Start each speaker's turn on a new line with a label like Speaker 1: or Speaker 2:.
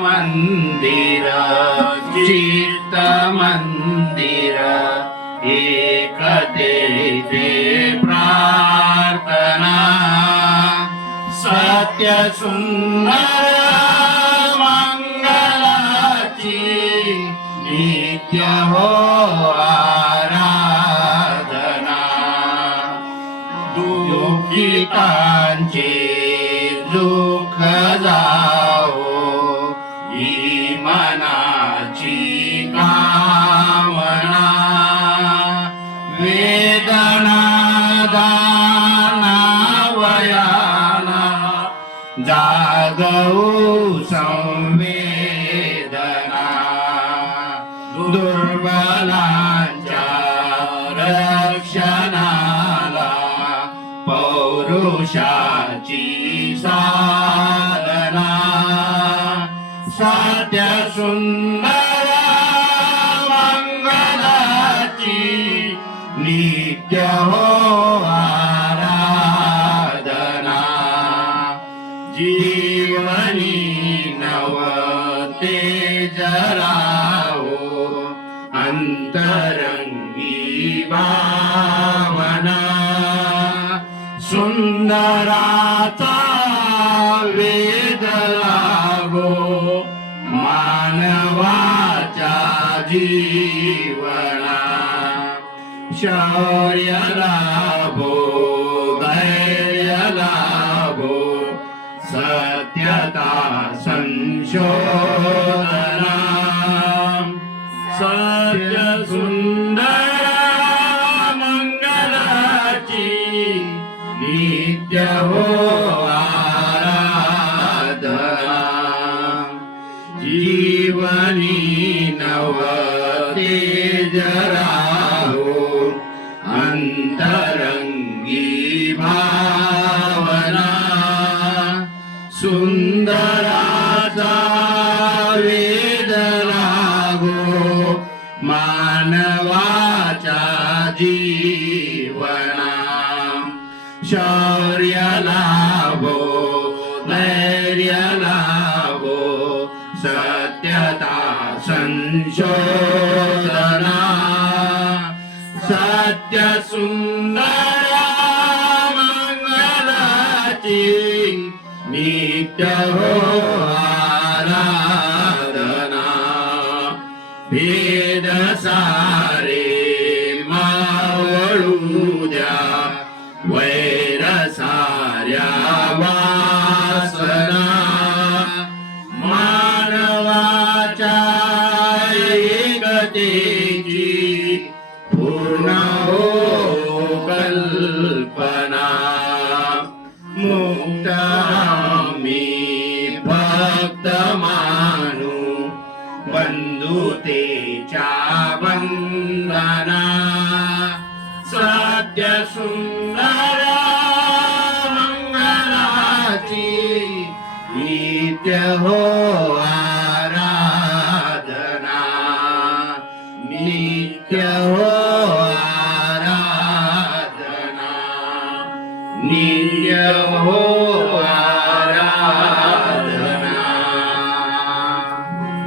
Speaker 1: मंदिर चित्त मंदिर एकतेचे प्रार्थना। सत्य सुंदर मंगलाची नित्य हो आराधना। दुःखितांचे दुःख जा जागवू संवेदना दुर्बलांच्या रक्षणाला पौरुषाची साधना सत्य सुंदर जीवनी नवते जराओ अंतरंगी भावना। सुंदराचा वेद लागो मानवाच्या जीवना। शौर्य मंगलाची नित्य हो आराधना. जीवनी नव तेजराहो अंतरंगी भावना. सुंदराचा वेद गो मानवाचा जीवना ो सत्यता संशोरणा सत्य सुन्दर आराधना। वेदसा एकतेची पूर्ण हो कल्पना. मुक्त मी भक्त मानू. बंधुतेच्या बंधना सत्य નિત્ય હોવા